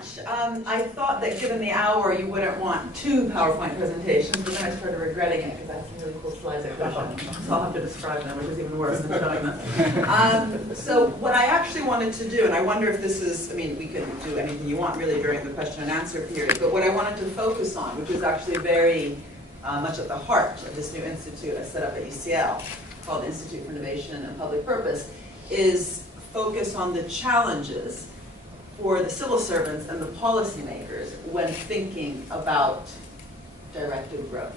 much. I thought that given the hour you wouldn't want 2 PowerPoint presentations, but then I started regretting it because I have some really cool slides I could have shown. So I'll have to describe them, which is even worse than showing them. So what I actually wanted to do, and I wonder if this is, I mean, we can do anything you want really during the question and answer period, but what I wanted to focus on, which is actually very much at the heart of this new institute I set up at UCL, called Institute for Innovation and Public Purpose, is focus on the challenges for the civil servants and the policymakers when thinking about directed growth,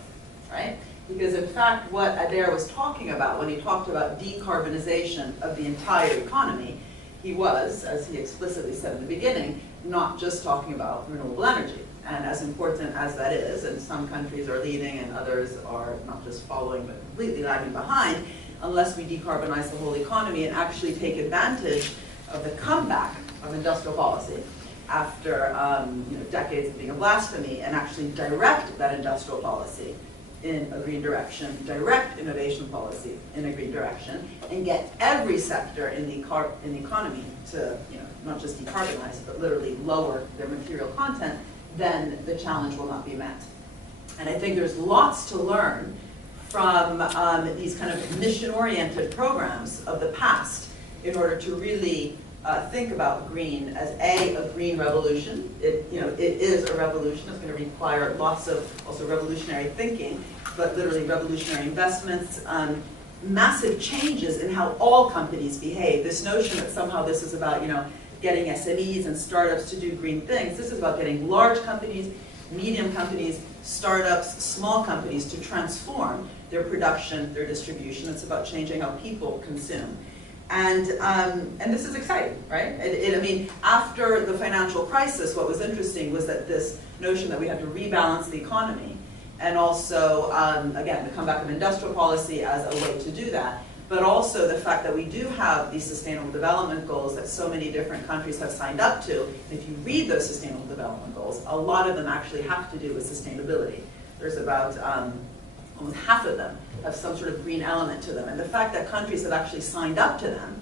right? Because in fact, what Adair was talking about when he talked about decarbonization of the entire economy, he was, as he explicitly said in the beginning, not just talking about renewable energy. And as important as that is, and some countries are leading and others are not just following but completely lagging behind, unless we decarbonize the whole economy and actually take advantage of the comeback of industrial policy after decades of being a blasphemy, and actually direct that industrial policy in a green direction, direct innovation policy in a green direction, and get every sector in the economy to not just decarbonize, but literally lower their material content, then the challenge will not be met. And I think there's lots to learn from these kind of mission-oriented programs of the past in order to really think about green as a green revolution. It is a revolution. It's going to require lots of also revolutionary thinking, but literally revolutionary investments, massive changes in how all companies behave. This notion that somehow this is about getting SMEs and startups to do green things. This is about getting large companies, medium companies, startups, small companies to transform their production, their distribution. It's about changing how people consume. And this is exciting, right? I mean, after the financial crisis, what was interesting was that this notion that we had to rebalance the economy, and also, again, the comeback of industrial policy as a way to do that, but also the fact that we do have these sustainable development goals that so many different countries have signed up to. And if you read those sustainable development goals, a lot of them actually have to do with sustainability. There's about almost half of them have some sort of green element to them. And the fact that countries have actually signed up to them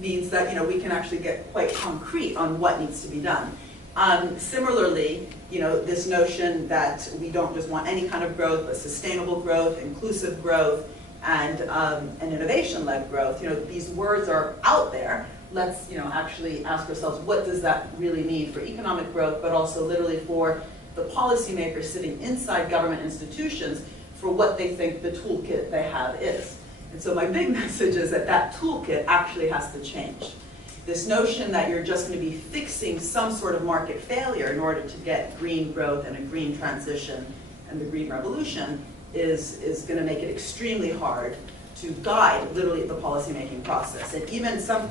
means that we can actually get quite concrete on what needs to be done. Similarly, this notion that we don't just want any kind of growth, but sustainable growth, inclusive growth, and innovation-led growth. These words are out there. Let's actually ask ourselves, what does that really mean for economic growth, but also literally for the policymakers sitting inside government institutions for what they think the toolkit they have is. And so my big message is that that toolkit actually has to change. This notion that you're just going to be fixing some sort of market failure in order to get green growth and a green transition and the green revolution is going to make it extremely hard to guide literally the policymaking process. And even some,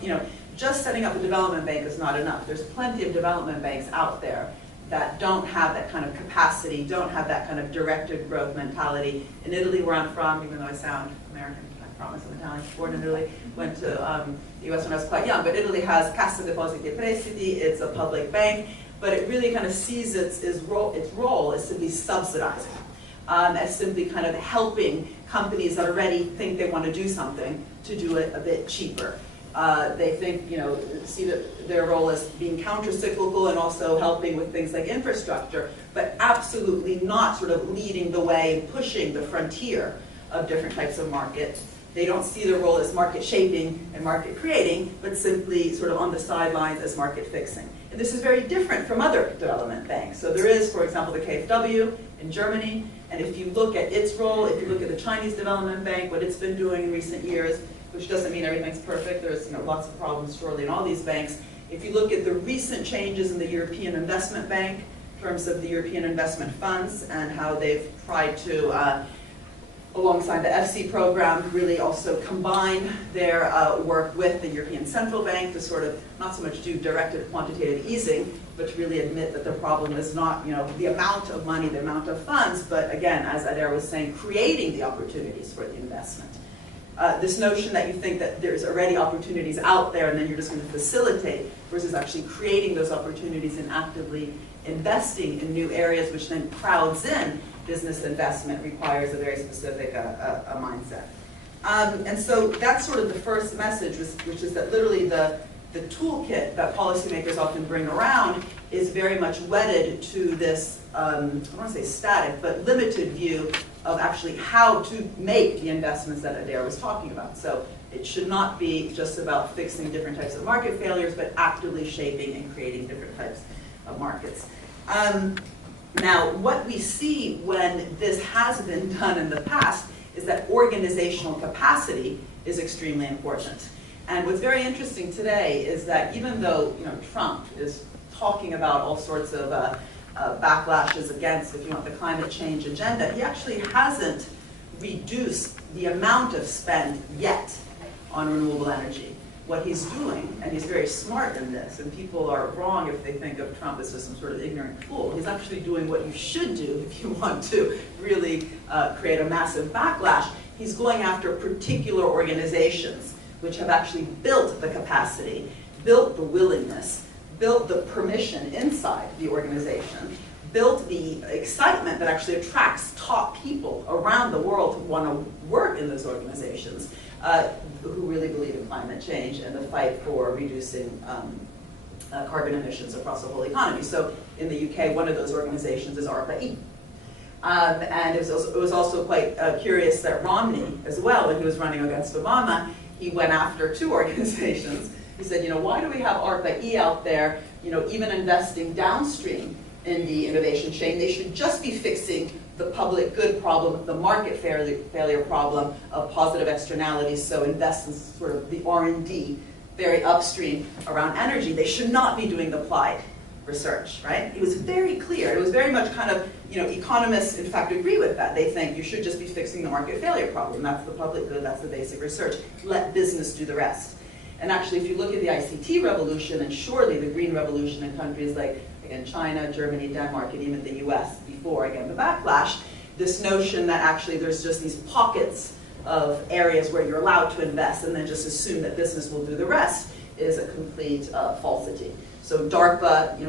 just setting up a development bank is not enough. There's plenty of development banks out there that don't have that kind of capacity, don't have that kind of directed growth mentality. In Italy, where I'm from, even though I sound American, I promise I'm Italian, born in Italy, went to the US when I was quite young, but Italy has Cassa Depositi e Prestiti, it's a public bank, but it really kind of sees its role as simply subsidizing, as simply kind of helping companies that already think they want to do something to do it a bit cheaper. They think, see that their role as being counter-cyclical and also helping with things like infrastructure, but absolutely not sort of leading the way and pushing the frontier of different types of markets. They don't see their role as market shaping and market creating, but simply sort of on the sidelines as market fixing. And this is very different from other development banks. So there is, for example, the KfW in Germany, and if you look at its role, if you look at the Chinese Development Bank, what it's been doing in recent years, which doesn't mean everything's perfect. There's lots of problems surely in all these banks. If you look at the recent changes in the European Investment Bank, in terms of the European investment funds and how they've tried to, alongside the FC program, really also combine their work with the European Central Bank to sort of not so much do directed quantitative easing, but to really admit that the problem is not the amount of money, the amount of funds, but again, as Adair was saying, creating the opportunities for the investment. This notion that you think that there's already opportunities out there and then you're just going to facilitate versus actually creating those opportunities and actively investing in new areas, which then crowds in business investment, requires a very specific mindset. And so that's sort of the first message, which is that literally the the toolkit that policymakers often bring around is very much wedded to this, I don't want to say static, but limited view of actually how to make the investments that Adair was talking about. So it should not be just about fixing different types of market failures, but actively shaping and creating different types of markets. Now, what we see when this has been done in the past is that organizational capacity is extremely important. And what's very interesting today is that even though Trump is talking about all sorts of backlashes against, if you want, the climate change agenda, he actually hasn't reduced the amount of spend yet on renewable energy. What he's doing, and he's very smart in this, and people are wrong if they think of Trump as just some sort of ignorant fool, he's actually doing what you should do if you want to really create a massive backlash. He's going after particular organizations which have actually built the capacity, built the willingness, built the permission inside the organization, built the excitement that actually attracts top people around the world to want to work in those organizations who really believe in climate change and the fight for reducing carbon emissions across the whole economy. So in the UK, one of those organizations is ARPA-E. And it was also quite curious that Romney, as well, when he was running against Obama, he went after two organizations. He said, why do we have ARPA-E out there, even investing downstream in the innovation chain? They should just be fixing the public good problem, the market failure problem of positive externalities, so invest in sort of the R&D, very upstream around energy. They should not be doing the applied research, right? It was very clear. It was very much kind of, economists in fact agree with that. They think you should just be fixing the market failure problem. That's the public good, that's the basic research. Let business do the rest. And actually, if you look at the ICT revolution, and surely the green revolution in countries like, again, China, Germany, Denmark, and even the US before, again, the backlash, this notion that actually there's just these pockets of areas where you're allowed to invest and then just assume that business will do the rest is a complete falsity. So DARPA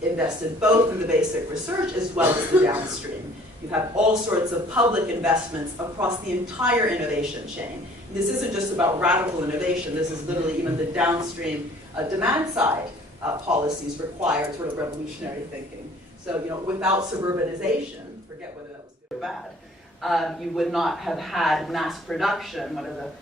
invested both in the basic research as well as the downstream. You have all sorts of public investments across the entire innovation chain. And this isn't just about radical innovation. This is literally even the downstream demand side policies require sort of revolutionary thinking. So without suburbanization, forget whether that was good or bad, you would not have had mass production, one of the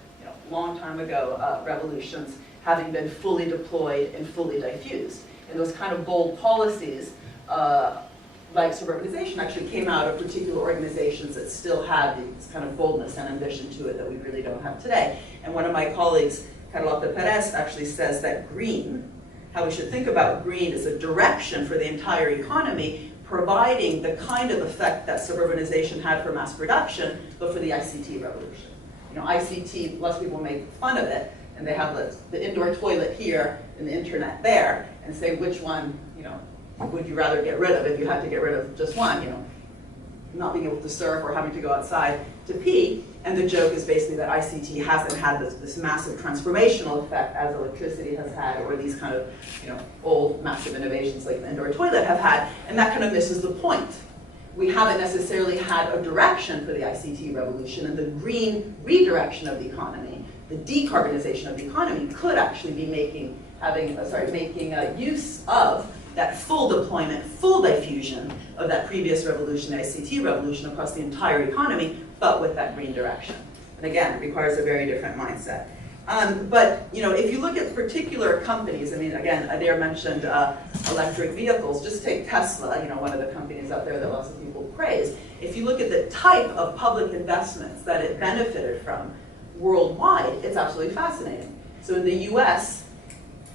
long time ago revolutions, having been fully deployed and fully diffused. And those kind of bold policies, like suburbanization, actually came out of particular organizations that still had this kind of boldness and ambition to it that we really don't have today. And one of my colleagues, Carlota Perez, actually says that green, how we should think about green as a direction for the entire economy, providing the kind of effect that suburbanization had for mass production, but for the ICT revolution. ICT, lots of people make fun of it, and they have the indoor toilet here and the internet there, and say which one, would you rather get rid of if you had to get rid of just one, not being able to surf or having to go outside to pee. And the joke is basically that ICT hasn't had this massive transformational effect as electricity has had, or these kind of old massive innovations like the indoor toilet have had, and that kind of misses the point. We haven't necessarily had a direction for the ICT revolution, and the green redirection of the economy, the decarbonization of the economy, could actually be making use of that full deployment, full diffusion of that previous revolution, the ICT revolution, across the entire economy, but with that green direction. And again, it requires a very different mindset. But if you look at particular companies, again, Adair mentioned electric vehicles. Just take Tesla, one of the companies out there that lots of people praise. If you look at the type of public investments that it benefited from worldwide, it's absolutely fascinating. So in the US,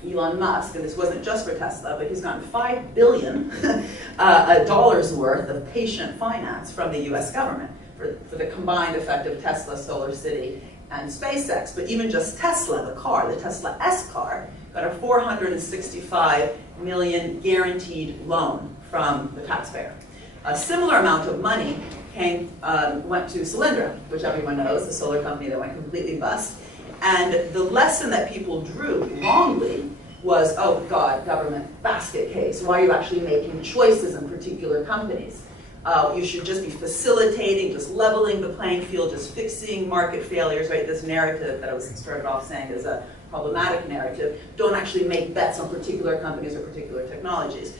Elon Musk, and this wasn't just for Tesla, but he's gotten $5 billion dollars worth of patient finance from the US government for the combined effect of Tesla, Solar City, and SpaceX. But even just Tesla, the car, the Tesla S car, got a $465 million guaranteed loan from the taxpayer. A similar amount of money went to Solyndra, which everyone knows, the solar company that went completely bust. And the lesson that people drew wrongly was, oh God, government basket case. Why are you actually making choices in particular companies? You should just be facilitating, just leveling the playing field, just fixing market failures, right? This narrative that I started off saying is problematic narrative, don't actually make bets on particular companies or particular technologies.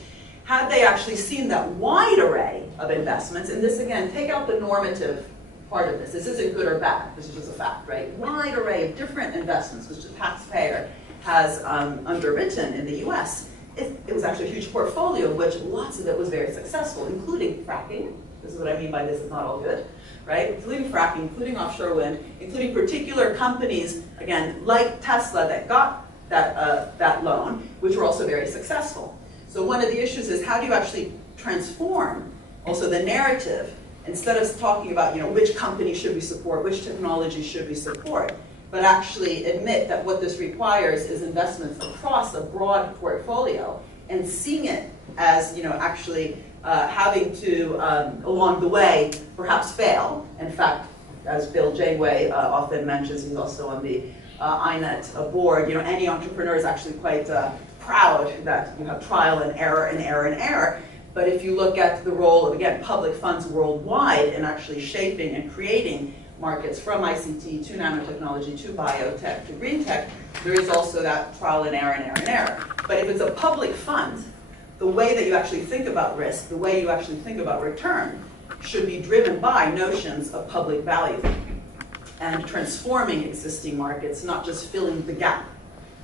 Had they actually seen that wide array of investments, and this again, take out the normative part of this. This isn't good or bad, this is just a fact, right? Wide array of different investments, which the taxpayer has underwritten in the US. It was actually a huge portfolio, of which lots of it was very successful, including fracking. This is what I mean by this is not all good, right? Including fracking, including offshore wind, including particular companies, again, like Tesla that got that loan, which were also very successful. So one of the issues is how do you actually transform also the narrative instead of talking about which company should we support, which technology should we support, but actually admit that what this requires is investments across a broad portfolio and seeing it as actually having to, along the way, perhaps fail. In fact, as Bill Janeway often mentions, he's also on the INET board, any entrepreneur is actually quite proud that you have trial and error and error and error. But if you look at the role of, again, public funds worldwide in actually shaping and creating markets from ICT to nanotechnology to biotech to green tech, there is also that trial and error and error and error. But if it's a public fund, the way that you actually think about risk, the way you actually think about return, should be driven by notions of public value and transforming existing markets, not just filling the gap,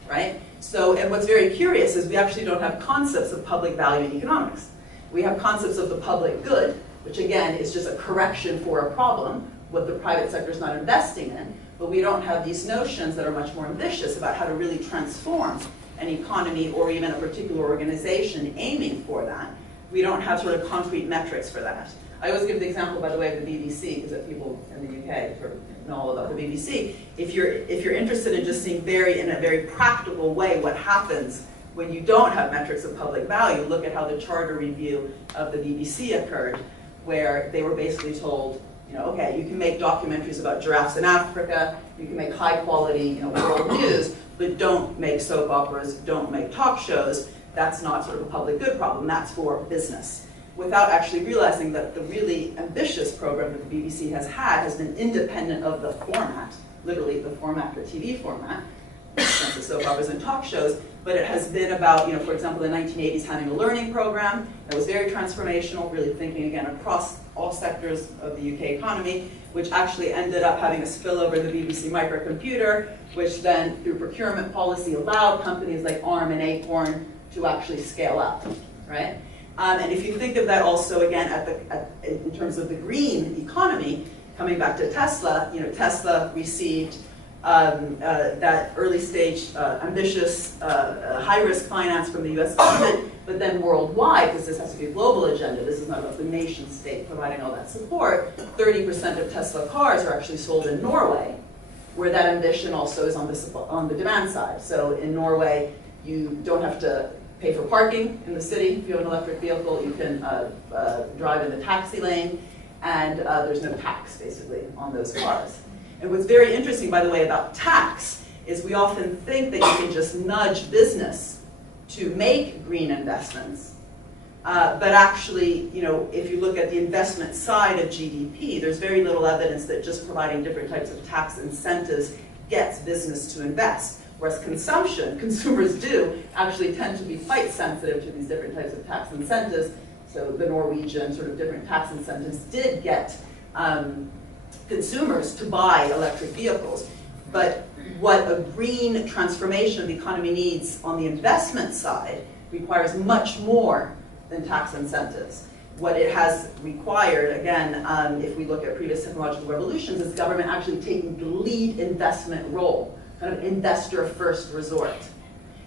right? So, and what's very curious is we actually don't have concepts of public value in economics. We have concepts of the public good, which again is just a correction for a problem, what the private sector is not investing in, but we don't have these notions that are much more ambitious about how to really transform an economy or even a particular organization aiming for that. We don't have sort of concrete metrics for that. I always give the example, by the way, of the BBC, because people in the UK know all about the BBC. If you're interested in just seeing in a very practical way what happens when you don't have metrics of public value, look at how the charter review of the BBC occurred, where they were basically told, okay, you can make documentaries about giraffes in Africa, you can make high quality, world news, but don't make soap operas, don't make talk shows. That's not sort of a public good problem, that's for business. Without actually realizing that the really ambitious program that the BBC has been independent of the format, literally the format, the TV format, the soap operas and talk shows, but it has been about, for example, in the 1980s having a learning program that was very transformational, really thinking again across all sectors of the UK economy, which actually ended up having a spillover in the BBC microcomputer, which then through procurement policy allowed companies like ARM and Acorn to actually scale up, right? And if you think of that also again in terms of the green economy, coming back to Tesla, Tesla received that early stage, ambitious, high-risk finance from the US government, but then worldwide, because this has to be a global agenda, this is not about the nation state providing all that support, 30% of Tesla cars are actually sold in Norway, where that ambition also is on the demand side. So in Norway, you don't have to pay for parking in the city. If you have an electric vehicle, you can drive in the taxi lane, and there's no tax, basically, on those cars. And what's very interesting, by the way, about tax is we often think that you can just nudge business to make green investments. But actually, if you look at the investment side of GDP, there's very little evidence that just providing different types of tax incentives gets business to invest. Whereas consumers do actually tend to be quite sensitive to these different types of tax incentives. So the Norwegian sort of different tax incentives did get consumers to buy electric vehicles. But what a green transformation of the economy needs on the investment side requires much more than tax incentives. What it has required, again, if we look at previous technological revolutions, is government actually taking the lead investment role, kind of investor first resort.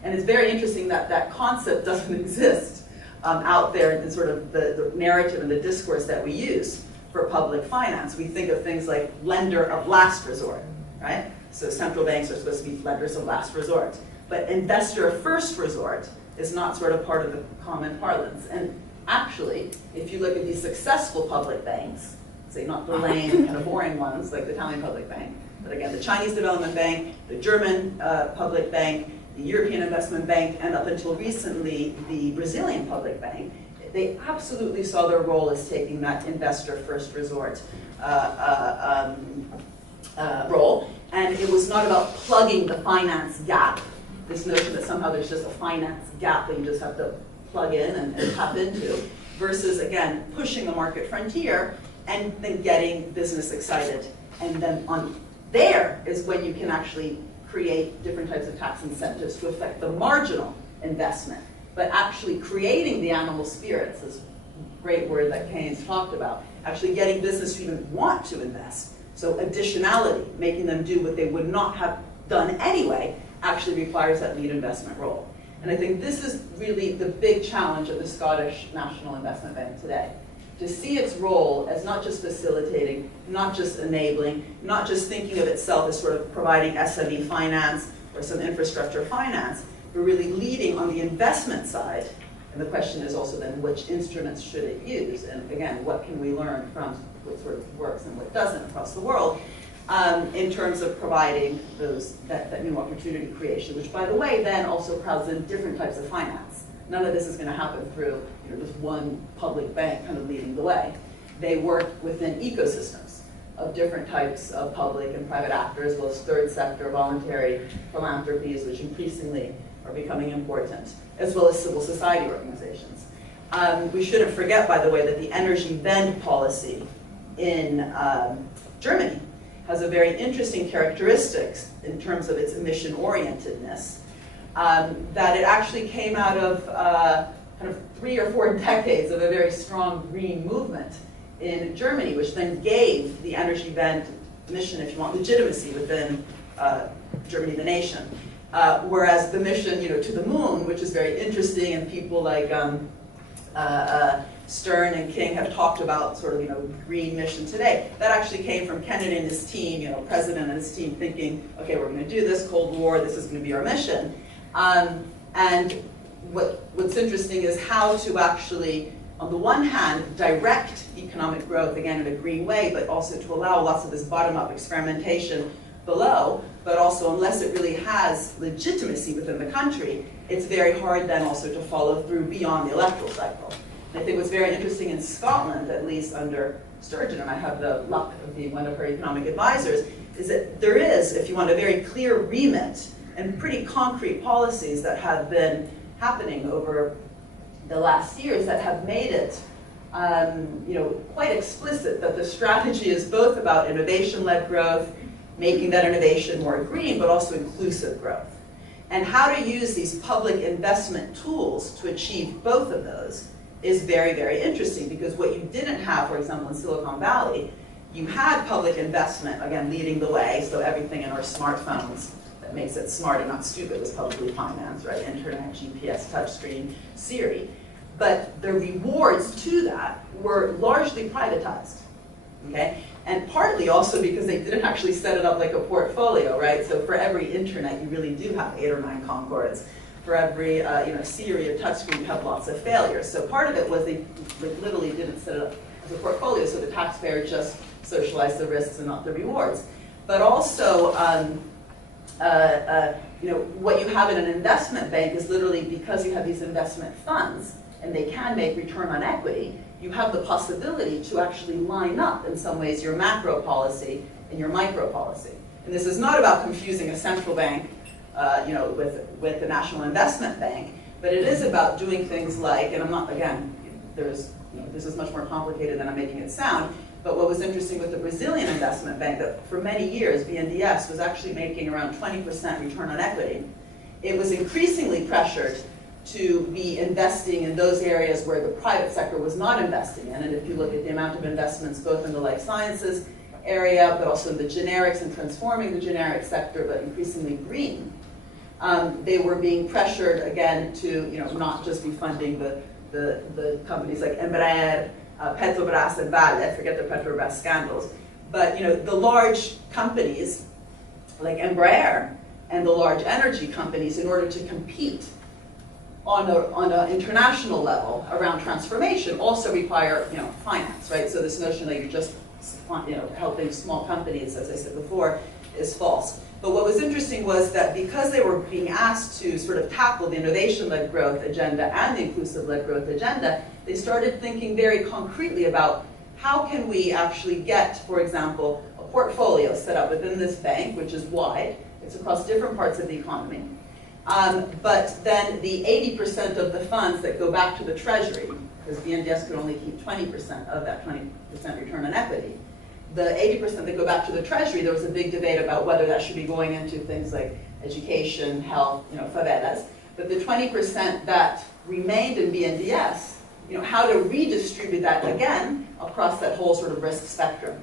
And it's very interesting that that concept doesn't exist out there in sort of the narrative and the discourse that we use for public finance. We think of things like lender of last resort, right? So central banks are supposed to be lenders of last resort. But investor of first resort is not sort of part of the common parlance. And actually, if you look at these successful public banks, say not the lame, kind of boring ones like the Italian Public Bank, but again, the Chinese Development Bank, the German Public Bank, the European Investment Bank, and up until recently, the Brazilian Public Bank, they absolutely saw their role as taking that investor first resort role, and it was not about plugging the finance gap, this notion that somehow there's just a finance gap that you just have to plug in and tap into, versus, again, pushing the market frontier and then getting business excited. And then on there is when you can actually create different types of tax incentives to affect the marginal investment. But actually creating the animal spirits, this great word that Keynes talked about, actually getting business to even want to invest. So additionality, making them do what they would not have done anyway, actually requires that lead investment role. And I think this is really the big challenge of the Scottish National Investment Bank today. To see its role as not just facilitating, not just enabling, not just thinking of itself as sort of providing SME finance or some infrastructure finance, but really leading on the investment side. And the question is also then which instruments should it use? And again, what can we learn from what sort of works and what doesn't across the world in terms of providing that new opportunity creation, which by the way then also crowds in different types of finance. None of this is going to happen through just one public bank kind of leading the way. They work within ecosystems of different types of public and private actors, as well as third sector voluntary philanthropies, which increasingly are becoming important, as well as civil society organizations. We shouldn't forget, by the way, that the Energiewende policy in Germany has a very interesting characteristics in terms of its emission-orientedness, that it actually came out of kind of 3 or 4 decades of a very strong green movement in Germany, which then gave the Energiewende mission, if you want, legitimacy within Germany, the nation. Whereas the mission, to the moon, which is very interesting, and people like Stern and King have talked about sort of, green mission today. That actually came from Kennedy and his team, president and his team thinking, okay, we're going to do this, Cold War, this is going to be our mission. And what's interesting is how to actually, on the one hand, direct economic growth, again, in a green way, but also to allow lots of this bottom-up experimentation below, but also unless it really has legitimacy within the country, it's very hard then also to follow through beyond the electoral cycle. And I think what's very interesting in Scotland, at least under Sturgeon, and I have the luck of being one of her economic advisors, is that there is, if you want, a very clear remit and pretty concrete policies that have been happening over the last years that have made it quite explicit that the strategy is both about innovation-led growth, making that innovation more green, but also inclusive growth. And how to use these public investment tools to achieve both of those is very, very interesting, because what you didn't have, for example, in Silicon Valley, you had public investment, again, leading the way, so everything in our smartphones that makes it smart and not stupid was publicly financed, right? Internet, GPS, touchscreen, Siri. But the rewards to that were largely privatized, okay? And partly also because they didn't actually set it up like a portfolio, right? So for every internet, you really do have 8 or 9 Concords. For every Siri or touchscreen, you have lots of failures. So part of it was they literally didn't set it up as a portfolio, so the taxpayer just socialized the risks and not the rewards. But also, what you have in an investment bank is literally because you have these investment funds and they can make return on equity, you have the possibility to actually line up, in some ways, your macro policy and your micro policy. And this is not about confusing a central bank with the National Investment Bank, but it is about doing things like, and I'm not, again, this is much more complicated than I'm making it sound, but what was interesting with the Brazilian Investment Bank, that for many years, BNDES was actually making around 20% return on equity. It was increasingly pressured to be investing in those areas where the private sector was not investing in, and if you look at the amount of investments both in the life sciences area, but also the generics and transforming the generic sector, but increasingly green. They were being pressured again to not just be funding the companies like Embraer, Petrobras, and Vale. Forget the Petrobras scandals, but the large companies like Embraer and the large energy companies, in order to compete on an international level around transformation, also require finance, right? So this notion that you're just helping small companies, as I said before, is false. But what was interesting was that because they were being asked to sort of tackle the innovation-led growth agenda and the inclusive-led growth agenda, they started thinking very concretely about how can we actually get, for example, a portfolio set up within this bank, which is wide. It's across different parts of the economy. But then the 80% of the funds that go back to the Treasury, because BNDES could only keep 20% of that 20% return on equity, the 80% that go back to the Treasury, there was a big debate about whether that should be going into things like education, health, favelas. But the 20% that remained in BNDES, how to redistribute that again across that whole sort of risk spectrum.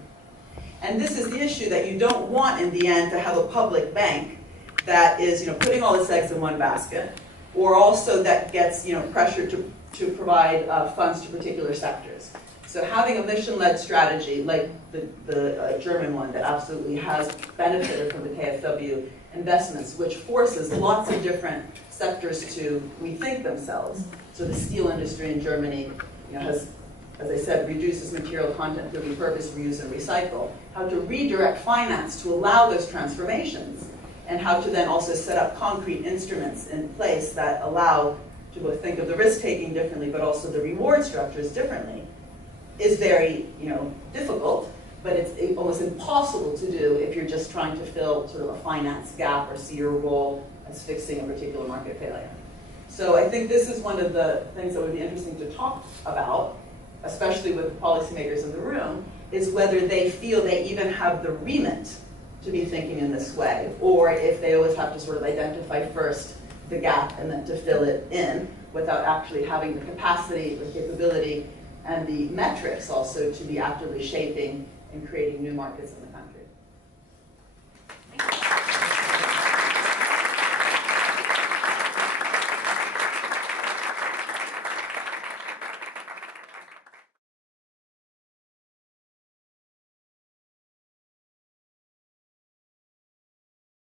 And this is the issue, that you don't want in the end to have a public bank that is putting all its eggs in one basket, or also that gets pressured to provide funds to particular sectors. So having a mission-led strategy like the German one that absolutely has benefited from the KfW investments, which forces lots of different sectors to rethink themselves. So the steel industry in Germany has, as I said, reduces material content through repurpose, reuse, and recycle. How to redirect finance to allow those transformations, and how to then also set up concrete instruments in place that allow to both think of the risk-taking differently, but also the reward structures differently, is very difficult, but it's almost impossible to do if you're just trying to fill sort of a finance gap or see your role as fixing a particular market failure. So I think this is one of the things that would be interesting to talk about, especially with the policymakers in the room, is whether they feel they even have the remit to be thinking in this way, or if they always have to sort of identify first the gap and then to fill it in without actually having the capacity, the capability, and the metrics also to be actively shaping and creating new markets in the country.